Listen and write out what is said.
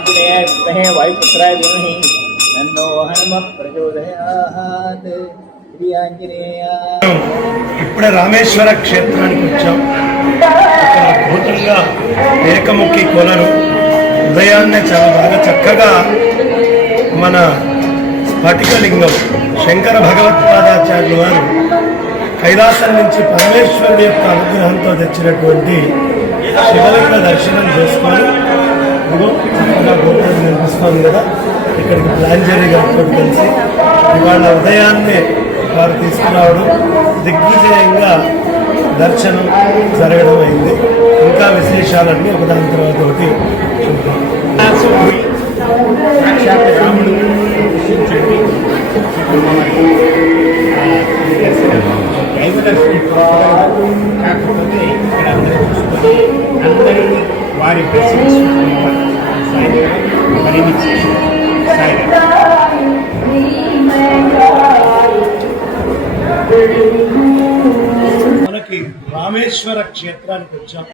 आंजनेय विद्महे वायुपुत्राय धीमहि तन्नो हनुमः प्रचोदयात्। श्री आंजनेय। ఇప్పుడే రామేశ్వర క్షేత్రానికి వచ్చాం. అద్భుతంగా ఏకముఖి కొలను ఉదయాన్నే చాలా బాగా చక్కగా మన స్ఫటికలింగం శంకర భగవత్పాదాచార్యులు వారు కైలాసం నుంచి పరమేశ్వరుడి యొక్క అనుగ్రహంతో తెచ్చినటువంటి శివలింగ దర్శనం చేసుకొని చక్కగా గోపురం నిర్మిస్తుంది కదా. ఇక్కడికి ప్లాంజరీ గారితో కలిసి ఇవాళ ఉదయాన్నే వారు తీసుకురావడం దిగ్విజయంగా దర్శనం జరగడం అయింది. ఇంకా విశేషాలన్నీ ఒకదాని తర్వాత ఒకటి చూద్దాం. రాముడు దైవ దర్శనం కాకపోతే ఇక్కడ అందరూ చూసుకొని అందరినీ వారి మనకి రామేశ్వర క్షేత్రానికి వచ్చాం.